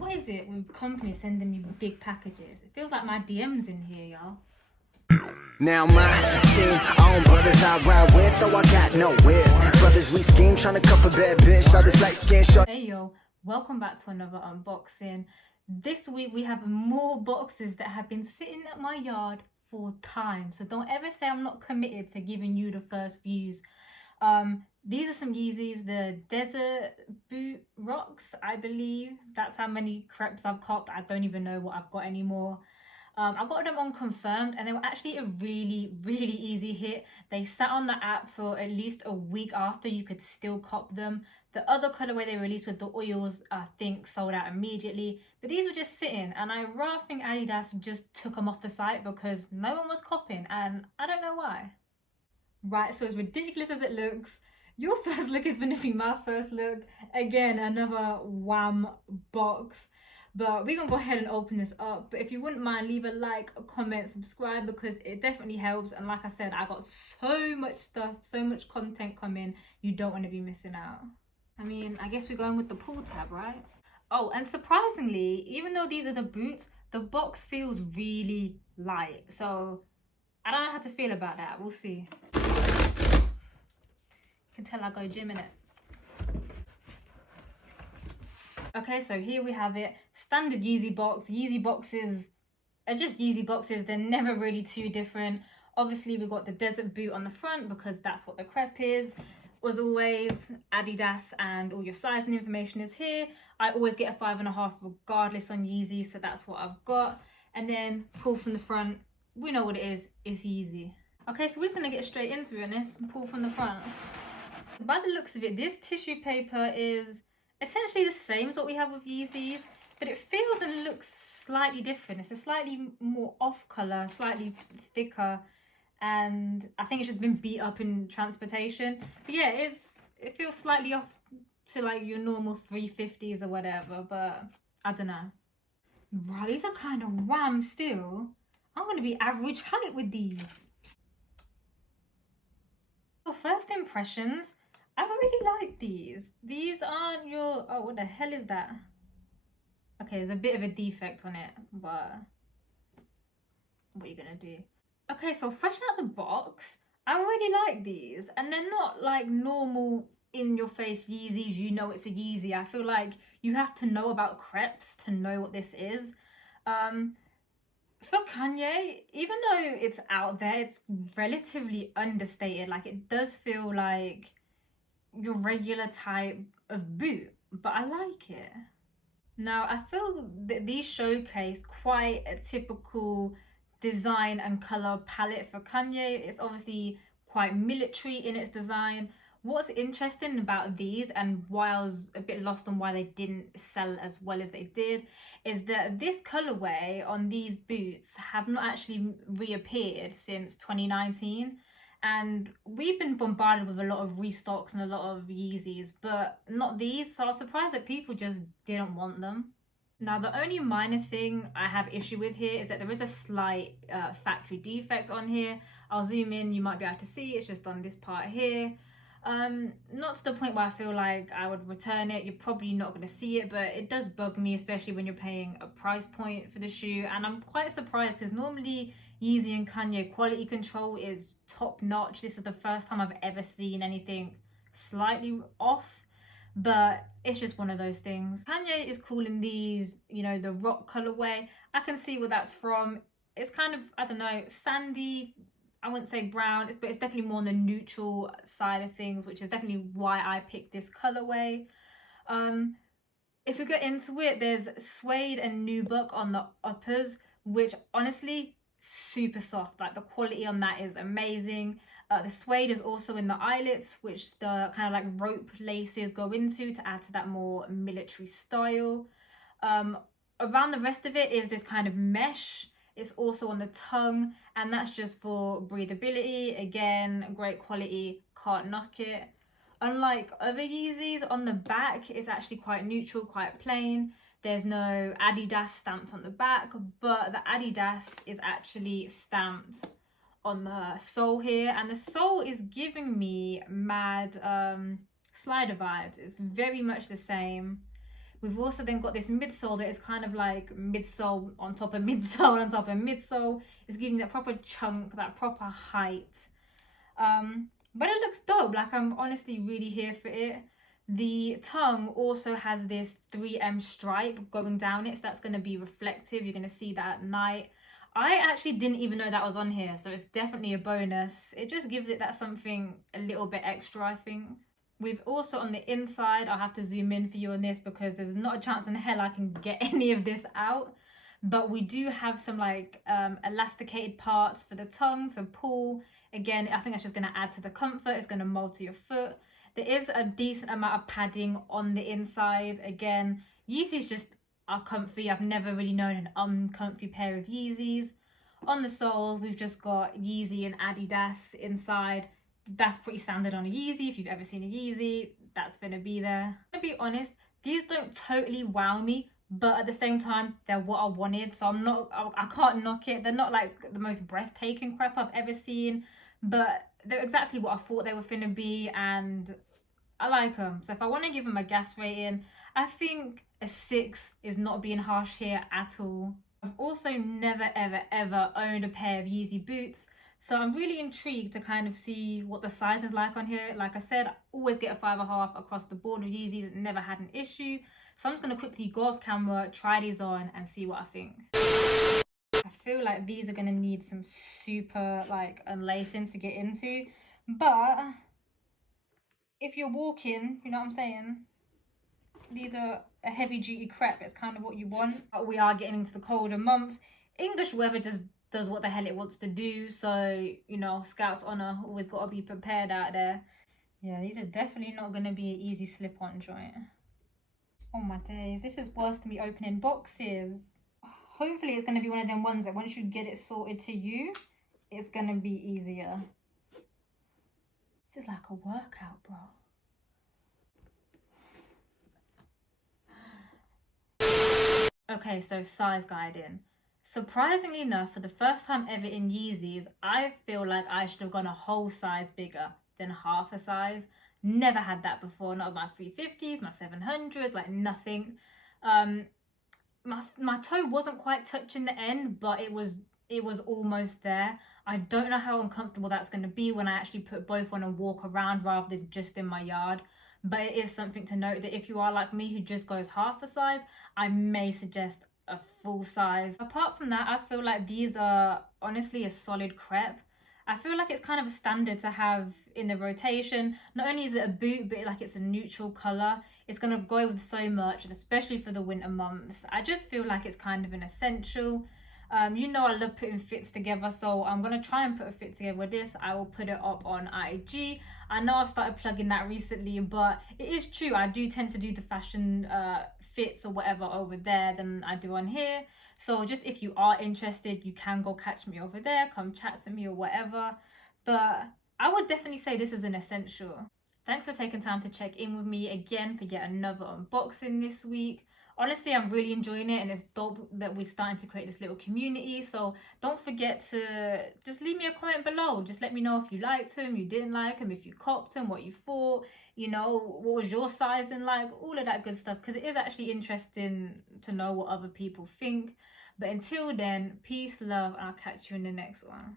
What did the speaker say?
What is it with companies sending me big packages? It feels like my DM's in here, y'all. Now my team, own brothers I ride with, though I got no whip. Brothers we scheme, trying to cuff a bad bitch, all this light skin short. Hey yo, welcome back to another unboxing. This week we have more boxes that have been sitting at my yard for time. So don't ever say I'm not committed to giving you the first views. These are some Yeezys, the Desert Boot Rocks, I believe. That's how many crepes I've copped. I don't even know what I've got anymore. I got them on confirmed and they were actually a really easy hit. They sat on the app for at least a week after you could still cop them. The other colorway they released with the oils, I think, sold out immediately. But these were just sitting, and I rather think Adidas just took them off the site because no one was copping, and I don't know why. Right, so as ridiculous as it looks, your first look is going to be my first look. Again, another wham box. But we're going to go ahead and open this up. But if you wouldn't mind, leave a like, a comment, subscribe, because it definitely helps. And like I said, I got so much stuff, so much content coming. You don't want to be missing out. I mean, I guess we're going with the pull tab, right? Oh, and surprisingly, even though these are the boots, the box feels really light. So I don't know how to feel about that. We'll see. You can tell I go gym in it. Okay, so here we have it. Standard Yeezy box. Yeezy boxes are just Yeezy boxes. They're never really too different. Obviously, we've got the desert boot on the front because that's what the crepe is. As always, Adidas and all your sizing information is here. I always get a 5.5 regardless on Yeezy, so that's what I've got. And then pull from the front. We know what it is. It's Yeezy. Okay, so we're just going to get straight into it and pull from the front. By the looks of it, this tissue paper is essentially the same as what we have with Yeezys, but it feels and looks slightly different. It's a slightly more off colour, slightly thicker, and I think it's just been beat up in transportation. But yeah, it feels slightly off to like your normal 350s or whatever, but I don't know. Right, these are kind of wham still. I'm going to be average height with these. So first impressions, I really like these. These aren't your... Oh, what the hell is that? Okay, there's a bit of a defect on it, but what are you gonna do? Okay, so fresh out the box, I really like these. And they're not like normal in-your-face Yeezys. You know it's a Yeezy. I feel like you have to know about crepes to know what this is. For Kanye, even though it's out there, it's relatively understated. Like, it does feel like your regular type of boot, but I like it. Now, I feel that these showcase quite a typical design and color palette for Kanye. It's obviously quite military in its design. What's interesting about these, and why I was a bit lost on why they didn't sell as well as they did, is that this colorway on these boots have not actually reappeared since 2019. And we've been bombarded with a lot of restocks and a lot of Yeezys, but not these. So I was surprised that people just didn't want them. Now, the only minor thing I have issue with here is that there is a slight factory defect on here. I'll zoom in, you might be able to see it's just on this part here. Not to the point where I feel like I would return it. You're probably not going to see it, but it does bug me, especially when you're paying a price point for the shoe. And I'm quite surprised because normally Yeezy and Kanye quality control is top notch. This is the first time I've ever seen anything slightly off, but it's just one of those things. Kanye is calling these, you know, the rock colorway. I can see where that's from. It's kind of, I don't know, sandy. I wouldn't say brown, but it's definitely more on the neutral side of things, which is definitely why I picked this colorway. If we get into it, there's suede and nubuck on the uppers, which honestly, super soft. Like, the quality on that is amazing. The suede is also in the eyelets, which the kind of like rope laces go into to add to that more military style. Around the rest of it is this kind of mesh. It's also on the tongue, and that's just for breathability. Again, great quality, can't knock it. Unlike other Yeezys, on the back it's actually quite neutral, quite plain. There's no Adidas stamped on the back, but the Adidas is actually stamped on the sole here, and the sole is giving me mad slider vibes. It's very much the same, We've also then got this midsole that is kind of like midsole on top of midsole on top of midsole. It's giving that proper chunk, that proper height. But it looks dope. Like, I'm honestly really here for it. The tongue also has this 3M stripe going down it, so that's going to be reflective. You're going to see that at night. I actually didn't even know that was on here, so it's definitely a bonus. It just gives it that something a little bit extra, I think. We've also on the inside, I'll have to zoom in for you on this because there's not a chance in hell I can get any of this out. But we do have some like elasticated parts for the tongue to pull. Again, I think that's just going to add to the comfort. It's going to mold to your foot. There is a decent amount of padding on the inside. Again, Yeezys just are comfy. I've never really known an uncomfy pair of Yeezys. On the sole, we've just got Yeezy and Adidas inside. That's pretty standard on a Yeezy. If you've ever seen a Yeezy, that's going to be there. To be honest, these don't totally wow me, but at the same time, they're what I wanted. So I can't knock it. They're not like the most breathtaking crap I've ever seen, but they're exactly what I thought they were finna be, and I like them. So if I want to give them a gas rating, I think a 6 is not being harsh here at all. I've also never ever ever owned a pair of Yeezy boots, so I'm really intrigued to kind of see what the size is like on here. Like I said, I always get a 5.5 across the board with Yeezys, never had an issue. So I'm just going to quickly go off camera, try these on and see what I think. I feel like these are going to need some super like unlacing to get into, but if you're walking, you know what I'm saying, these are a heavy duty crepe. It's kind of what you want. But we are getting into the colder months. English weather just does what the hell it wants to do. So, you know, Scouts Honor, always got to be prepared out there. Yeah, these are definitely not going to be an easy slip-on joint. Oh my days, this is worse than me opening boxes. Hopefully it's going to be one of them ones that once you get it sorted to you, it's going to be easier. This is like a workout, bro. Okay, so size guiding. Surprisingly enough, for the first time ever in Yeezys, I feel like I should have gone a whole size bigger than half a size. Never had that before, not my 350s, my 700s, like nothing. My toe wasn't quite touching the end, but it was almost there. I don't know how uncomfortable that's going to be when I actually put both on and walk around rather than just in my yard. But it is something to note that if you are like me who just goes half a size, I may suggest a full size. Apart from that, I feel like these are honestly a solid crepe. I feel like it's kind of a standard to have in the rotation. Not only is it a boot, but like it's a neutral color. It's going to go with so much, and especially for the winter months. I just feel like it's kind of an essential. You know I love putting fits together, so I'm going to try and put a fit together with this. I will put it up on IG. I know I've started plugging that recently, but it is true. I do tend to do the fashion fits or whatever over there than I do on here. So just if you are interested, you can go catch me over there, come chat to me or whatever. But I would definitely say this is an essential. Thanks for taking time to check in with me again for yet another unboxing this week. Honestly, I'm really enjoying it, and it's dope that we're starting to create this little community. So don't forget to just leave me a comment below. Just let me know if you liked them, you didn't like them, if you copped them, what you thought, you know, what was your sizing like, all of that good stuff, because it is actually interesting to know what other people think. But until then, peace, love, and I'll catch you in the next one.